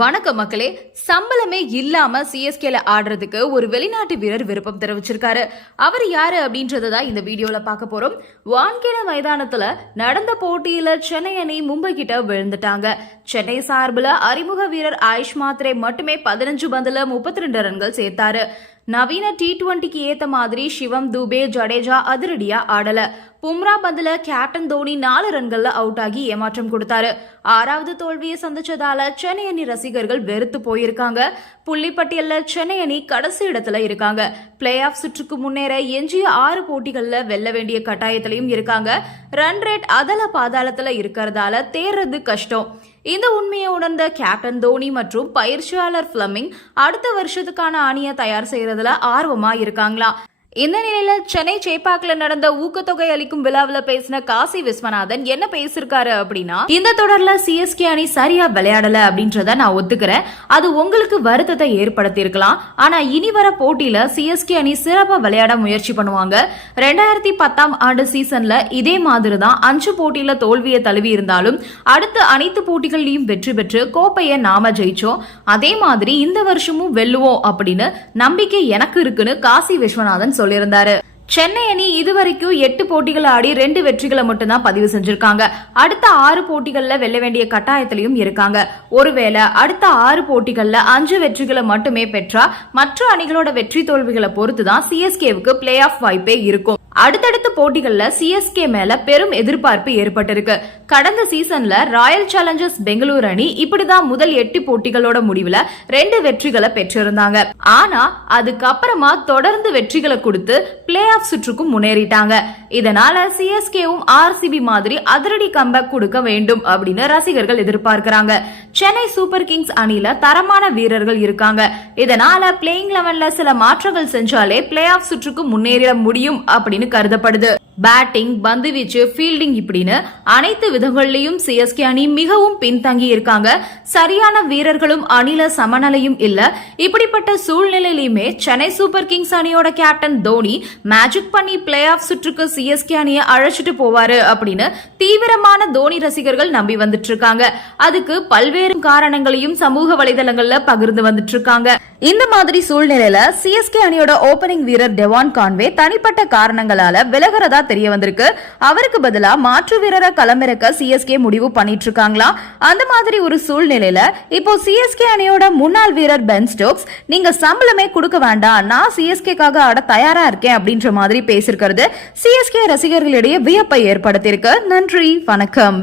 வணக்கம் மக்களே சம்பளமே இல்லாம சிஎஸ்கேல ஆடுறதுக்கு ஒரு வெளிநாட்டு வீரர் விருப்பம் தெரிவிச்சிருக்காரு. அவர் யாரு அப்படின்றத தான் இந்த வீடியோல பார்க்க போறோம். வான்கேட மைதானத்துல நடந்த போட்டியில சென்னை அணி மும்பை கிட்ட விழுந்துட்டாங்க. சென்னை சார்பில் அறிமுக வீரர் ஆயுஷ் மாத்ரே மட்டுமே பதினஞ்சு பந்துல முப்பத்தி ரெண்டு ரன்கள் சேர்த்தாரு. நவீன டி டுவெண்ட்டிக்கு ஏத்த மாதிரி சிவம் துபே ஜடேஜா அதிரடியா ஆடல. பும்ரா பந்துல கேப்டன் தோனி நாலு ரன்கள்ல அவுட் ஆகி ஏமாற்றம் கொடுத்தாரு. ஆறாவது தோல்வியை சந்திச்சதால சென்னை அணி ரசிகர்கள் வெறுத்து போயிருக்காங்க. புள்ளிப்பட்டியல்ல சென்னை அணி கடைசி இடத்துல இருக்காங்க. பிளே ஆஃப் சுற்றுக்கு முன்னேற எஞ்சிய ஆறு போட்டிகள்ல வெல்ல வேண்டிய கட்டாயத்திலையும் இருக்காங்க. ரன் ரேட் அதல பாதாளத்துல இருக்கிறதால தேர்றது கஷ்டம். இந்த உண்மையை உணர்ந்த கேப்டன் தோனி மற்றும் பயிற்சியாளர் பிளமிங் அடுத்த வருஷத்துக்கான அணியை தயார் செய்யறதுல ஆர்வமா இருக்காங்களா? இந்த நிலையில சென்னை சேப்பாக்ல நடந்த ஊக்கத்தொகை அளிக்கும் விழாவில் பேசின காசி விஸ்வநாதன் என்ன பேசிருக்காரு அப்படின்னா இந்த தொடர்ல சிஎஸ்கே அணி சரியா விளையாடல அப்படின்றத நான் ஒத்துக்கிறேன். அது உங்களுக்கு வருத்தத்தை ஏற்படுத்தி இருக்கலாம் ஆனா இனி வர போட்டியில சிஎஸ்கே அணி சிறப்பா விளையாட முயற்சி பண்ணுவாங்க. ரெண்டாயிரத்தி பத்தாம் ஆண்டு சீசன்ல இதே மாதிரி தான் அஞ்சு போட்டியில தோல்வியை தழுவி இருந்தாலும் அடுத்த அனைத்து போட்டிகள்லயும் வெற்றி பெற்று கோப்பையை நாம ஜெயிச்சோம். அதே மாதிரி இந்த வருஷமும் வெல்லுவோம் அப்படின்னு நம்பிக்கை எனக்கு இருக்குன்னு காசி விஸ்வநாதன் சொல்லியிருந்தாரு சென்னை அணி இதுவரைக்கும் எட்டு போட்டிகள் ஆடி ரெண்டு வெற்றிகளை மட்டும்தான் பதிவு செஞ்சிருக்காங்க. அடுத்த ஆறு போட்டிகள்ல வெல்ல வேண்டிய கட்டாயத்திலையும் இருக்காங்க. ஒருவேளை அடுத்த ஆறு போட்டிகள்ல அஞ்சு வெற்றிகளை மட்டுமே பெற்றா மற்ற அணிகளோட வெற்றி தோல்விகளை பொறுத்துதான் சிஎஸ்கேவுக்கு பிளே ஆஃப் வாய்ப்பே இருக்கும். அடுத்தடுத்த போட்டிகள்ல சிஎஸ்கே மேல பெரும் எதிர்பார்ப்பு ஏற்பட்டிருக்கு. கடந்த சீசன்ல ராயல் சேலஞ்சர்ஸ் பெங்களூர் அணி இப்படிதான் முதல் எட்டு போட்டிகளோட முடிவுல ரெண்டு வெற்றிகளை பெற்றிருந்தாங்க. ஆனா அதுக்கப்புறமா தொடர்ந்து வெற்றிகளை கொடுத்து பிளே ஆஃப் சுற்றுக்கும் முன்னேறிட்டாங்க. இதனால சிஎஸ்கேவும் ஆர்சிபி மாதிரி அதிரடி கம்பேக் கொடுக்க வேண்டும் அப்படின்னு ரசிகர்கள் எதிர்பார்க்கிறாங்க. சென்னை சூப்பர் கிங்ஸ் அணில தரமான வீரர்கள் இருக்காங்க. இதனால பிளேயிங் லெவன்ல சில மாற்றங்கள் செஞ்சாலே பிளே ஆஃப் சுற்றுக்கு முன்னேற முடியும் அப்படின்னு கருதப்படுது. பேட்டிங் பந்து வீச்சு ஃபீல்டிங் இப்படின்னு அனைத்து விதங்கள்லயும் சிஎஸ்கே அணி மிகவும் பின்தங்கி இருக்காங்க. சரியான வீரர்களும் அணில சமநிலையும் இல்ல. இப்படிப்பட்ட சூழ்நிலையிலுமே சென்னை சூப்பர் கிங்ஸ் அணியோட கேப்டன் தோனி மேஜிக் பண்ணி பிளே ஆஃப் சுற்றுக்கு சிஎஸ்கே அணியை அழைச்சிட்டு போவாரு அப்படின்னு தீவிரமான தோனி ரசிகர்கள் நம்பி வந்துட்டு இருக்காங்க அதுக்கு பல்வேறு காரணங்களையும் சமூக வலைதளங்கள்ல பகிர்ந்து வந்துட்டு இருக்காங்க இந்த மாதிரி சூழ்நிலையில சிஎஸ்கே அணியோட ஓபனிங் வீரர் டெவான் கான்வே தனிப்பட்ட காரணங்களால விலகிறதா தெரிய வந்திருக்கு அவருக்கு பதிலா மாற்று வீரரை களமிறக்க சிஎஸ்கே முடிவு பண்ணிட்டு இருக்காங்களா அந்த மாதிரி ஒரு சூழ்நிலையில இப்போ சிஎஸ்கே அணியோட முன்னாள் வீரர் பென் ஸ்டோக்ஸ் நீங்க சம்பளமே கொடுக்க வேண்டாம். நான் சிஎஸ்கேக்காக ஆட தயாரா இருக்கேன் அப்படின்ற மாதிரி பேசியிருக்கிறது. சிஎஸ்கே ரசிகர்களிடையே வியப்பை ஏற்படுத்தியிருக்கு. நன்றி. வணக்கம்.